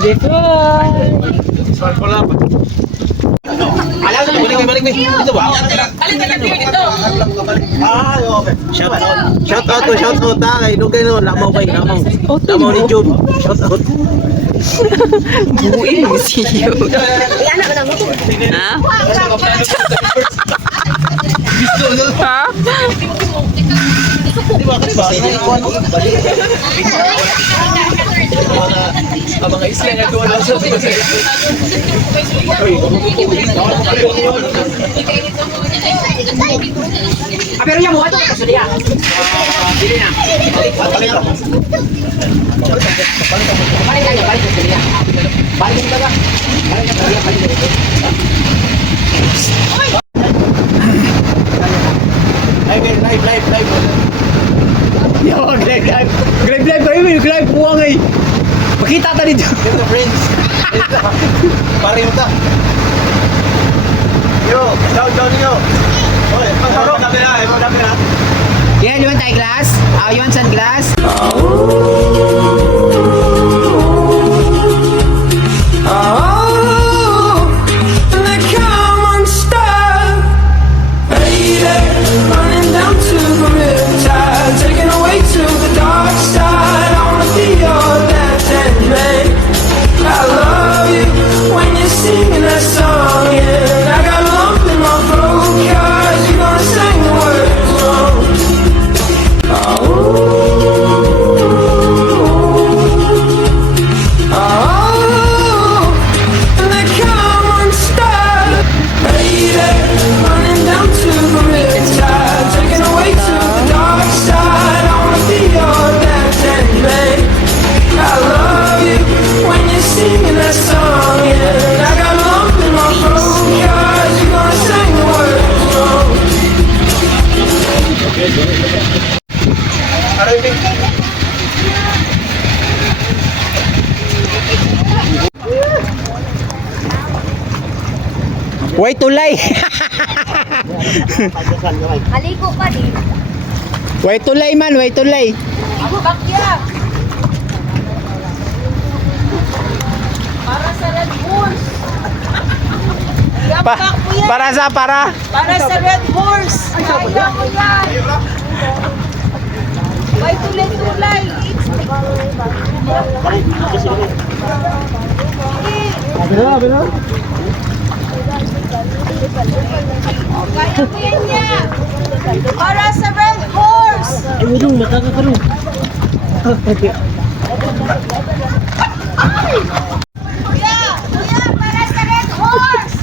Dito. Balik. Dito ba? Shout out kay Lugay no, lamaw ni Job. Shout out. Buin mo siyo. Ha? Ha? Mga isla nga doon lang sa Pero yan mo, ito kasi diya. Dili na. Balik live. Yo, live kayo, live buwang ay. Makita ta dito. Ito friends. Pare mo ta. Yo, down yo. Oy, pagkaro na pera. Yan, you want eyeglass? You want sunglass? Singing that song, yeah. I got a lump in my throat, 'cause you're gonna sing the words wrong. And they come unstuck, baby, running down to the riptide, taking away to the dark side. I wanna be your left-hand man. I love you when you're singing that song, yeah. Way tulay. Aliko pa din. Way tulay man, way tulay. Bakya. Para sa Red Horse. Para Para sa Red Horse. Kaya ko yan. May tulay-tulay. Kaya ko yan niya. Para sa Red Horse. Kuya, para sa Red Horse.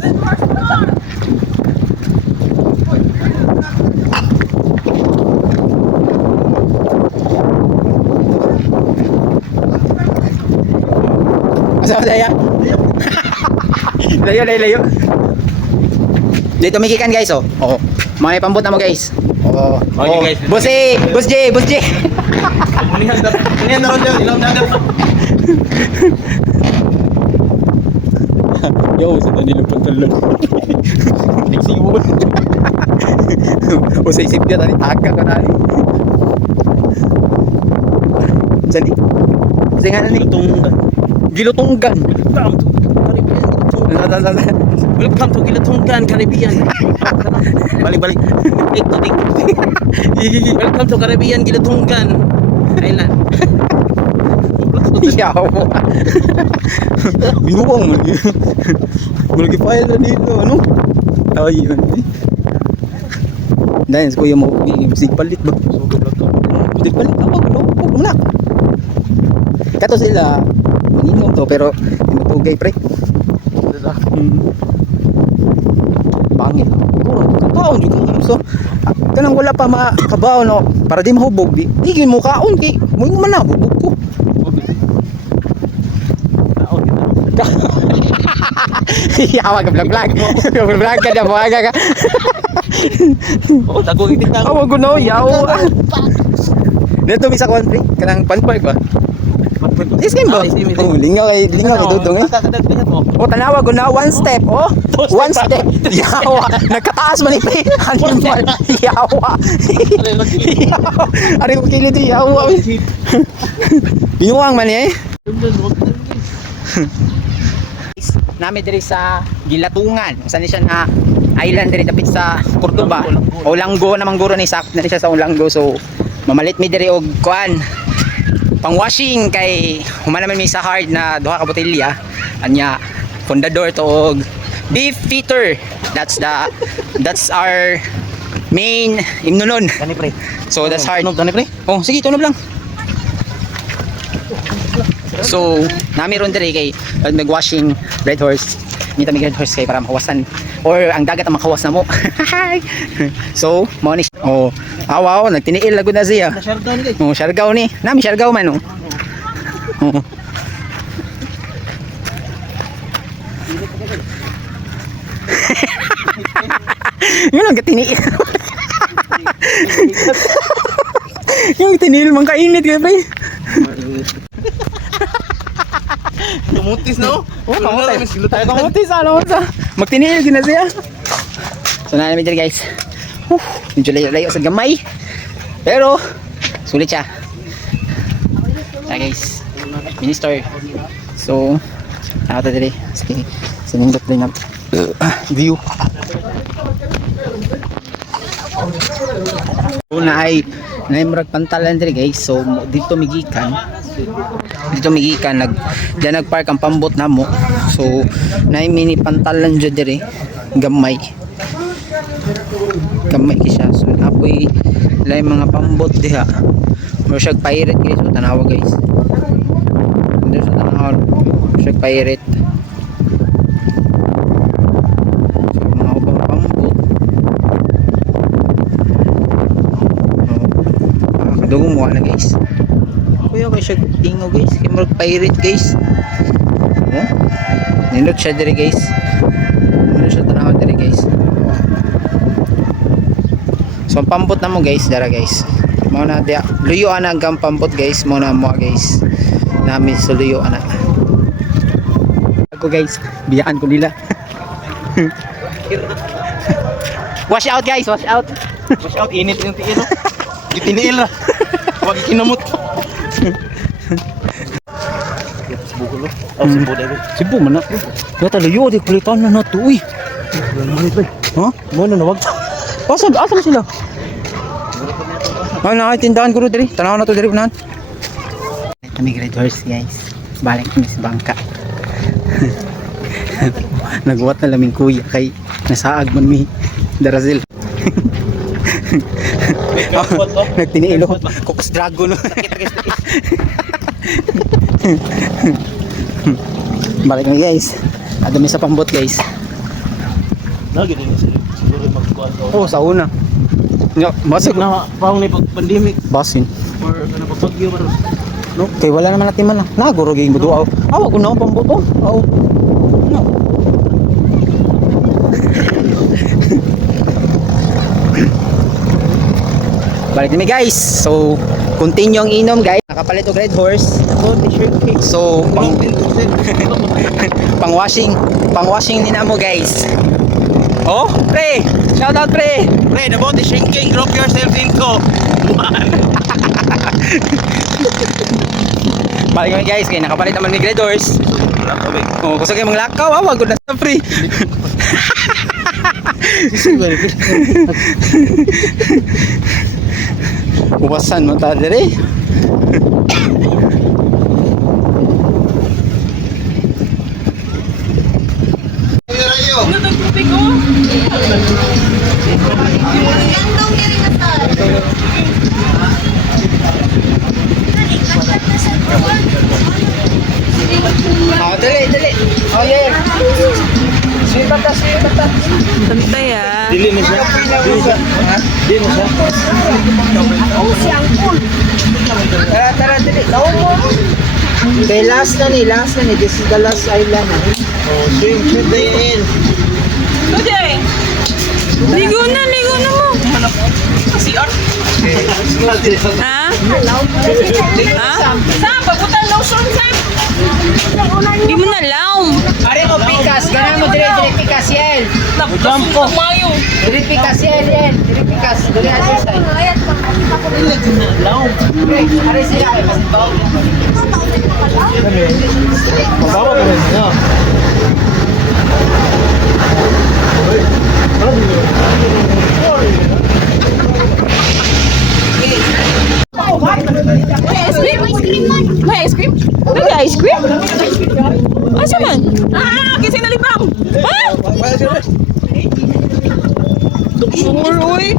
Red Horse Run. Masama daya. Layo. Dito mikikan guys, oh. Oh. May pambot na mo guys. Oh. Okay, guys. Boss J. Ini na ron ilaw na. Yo, sa kanila pagtalon. Nagsiwon. O sa isip niya, tani, taka ka tani. Saan ni? Kasi nga na ni? Gilutunggan. Welcome to Gilutunggan, Caribbean. Balik. Welcome to Caribbean, Gilutunggan Island. Yaw. Binuwang mo. Malagi file na dito, ano? Ay, yun. Dahil sa kuya mo, music palit ba? Music palit, huwag na. Kato sila, maninom to, pero matugay pre. Bangit. Kakaon dito. So, kanang wala pa makabaw, no? Para di mahubog, di mo kaon, kay mo yung manabubog ko. Yawa ka vlog. Vlog ka na buhaga ka. Oh, dagog itik na. Awa ko no, yawa. Dito mi sa country, kanang panpark ba? Ice cream ba? Oh, lingaw ko dudong eh. O tanawa ko na one step, oh. One step. Yawa. Nagkataas man ipi. Animal. Yawa. Ari ko kilit yawa. Binuang man eh. Nami diri sa Gilatungan. Saan siya na island diri dapit sa Cordoba. O Langgo namang guro ni sak na siya sa Langgo. So mamalit mi diri og kuan. Pang washing kay human naman mi sa hard na duha ka botelya. Anya fundador to og beef feeder. That's our main imnunon. Gani pre. So that's hard. Tunog gani pre. Oh, sige, tunog lang. So, nami ron diri kay mag-washing Red Horse. Nita mig Red Horse kay para makawasan or ang dagat ang makawas na mo. So, mo ni. Oh, awaw, nagtiniil lagud na siya. Siargaw ni kay. Oh, siargaw ni. Nami siargaw man oh. Oh. Yun ang katiniil. Yung tiniil mang kainit ka ba? Tumutis no? Oh, kamutis ano sa. Magtiniil gina siya. So na namin dyan guys. Medyo layo sa gamay. Pero sulit siya. Guys. Minister. So ako ta diri. Sige. Sinindot din na view. Una ay naimrag pantalan diri guys. So dito migikan nagpark ang pambot namo. So naay mini pantalan jud diri gamay siya. So apoy lay mga pambot diha mo siya pirate guys. So tanawa guys hindi sa tanawa siya pirate. So mga ubang pambot kadugong mo na guys. Kuya kay siya ingo guys, kay mag pirate guys. Oh. Nindot siya diri guys. Nindot siya tanaw diri guys. So ang pampot na mo guys, dara guys. Mo na dia luyo ana ang pampot guys, mo na mo guys. Nami sa luyo ana. Ako guys, biyakan ko nila. Wash out guys, wash out. Wash out init yung tiil no. Gitiniil ra. Wag kinamot. Sibulo. Oh, sibu dai. Sibu man na. Kaya luyo di kulitan na nato uy. Manit pre. Ha? Mo na wag. Asa sila? Ay, nakatindahan ko rin diri. Tanaw na to diri unahan. Kami Red Horse guys. Balik kami sa bangka. Nagwat na laming kuya kay nasaag man mi Darazil. Nagtiniilo. Kokos dragon. Balik kami guys. Adami sa pambot guys. Lagi din siguro magkuan. Oh, sa una. Nga, basig Na paong ni pandemic basin. or ano pagpagyo man. No, kay wala naman natin man lang. Naguro giging budo. Awa ko na pambuto. Oh. No. Balik kami guys. So, continue ang inom guys. Nakapalit og Red Horse. So, pang washing din mo guys. Oh, pre! Shout out pre! Pre, the boat is shrinking. Drop yourself into. Balik kami guys, kaya nakapalit naman ni Red Horse. Oh, gusto kayo mga lakaw, wag na sa free. Buwasan mo ta dire. Oh, dali. Oh, yeah. Swibat ta. Tantay ah. Dili na siya. Dili na siya. Tara, dali. Lawan mo. Okay, last na ni. This is the last island. Oh, swim day in. Ligo na mo. Ha? Ha? Sam, pabutan lotion, Sam. Hindi mo na laom. Ari mo pikas, ganan mo dire pikas yan. Jump ko. Mayo. Dire pikas yan. Dire pikas, dire ato sa. Ari sila kay mas bawal. Bawa ka rin. No. May ice cream? May ice cream? Asa man? Kisay na libang. Ha? Sure, uy.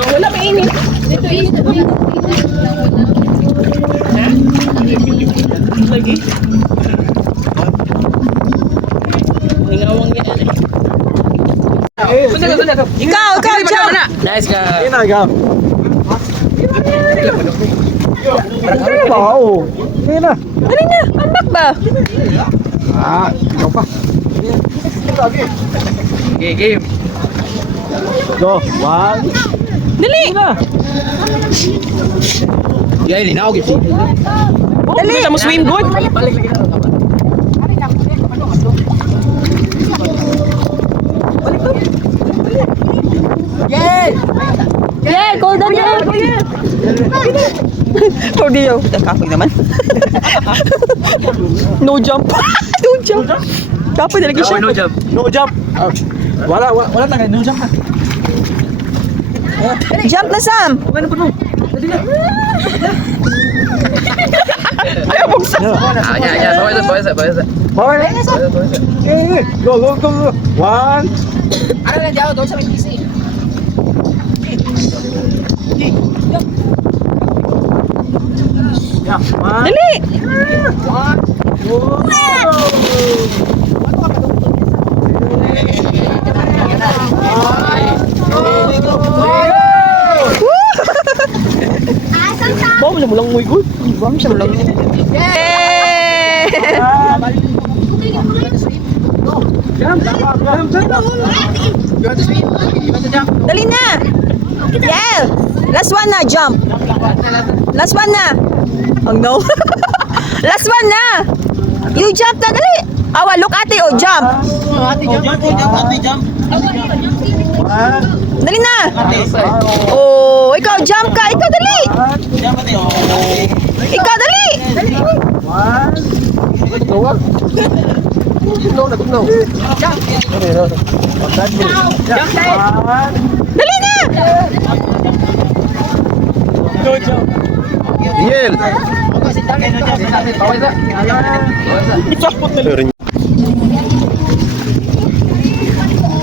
Wala pa init. Dito init. Lagi. Ngawang yan. Ikaw, jump. Nice ka. Ginagaw. Wow. Ayun na. Dali na, ambak ba? Ikaw pa. Okay, game. Go. One. Dali. Yan, linaw gid. Dali. Kita mo swim good? Yeah, cold down yan. Tordio. Kapoy naman. No jump. No jump. Kapoy talaga siya. No job. No jump. Wala na no jump. Jump na, Sam. Ayaw buksan. Ya, bawal. Hoy. Go. One. Ano na diaw do sa PC. Yeah. One. Dali. Bawa mo lang muy good. Buwam siya lang. Yay! Dali na. Yeah. Last one na, jump. Last one na. Oh no. Last one na. You jump na, dali. Awa, look ate, oh, jump. Jump. Dali na. Oh, ikaw, jump ka. Ikaw, dali. Ikaw, dali. Dali na. Yel.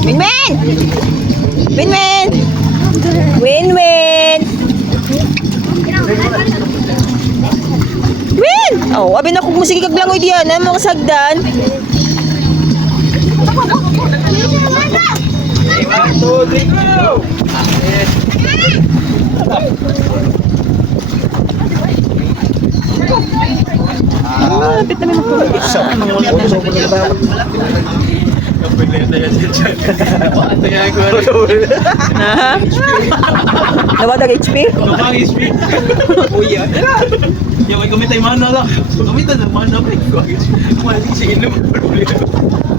Win-win. Win-win. Win-win. Win! Oh, abi na kung musiki kag langoy diyan, ang mga sagdan. Lapit namin magtulog. Nawadag HP? Yung may kumitay mana lang. Kumitay na mana ba? Kumitay na mana ba?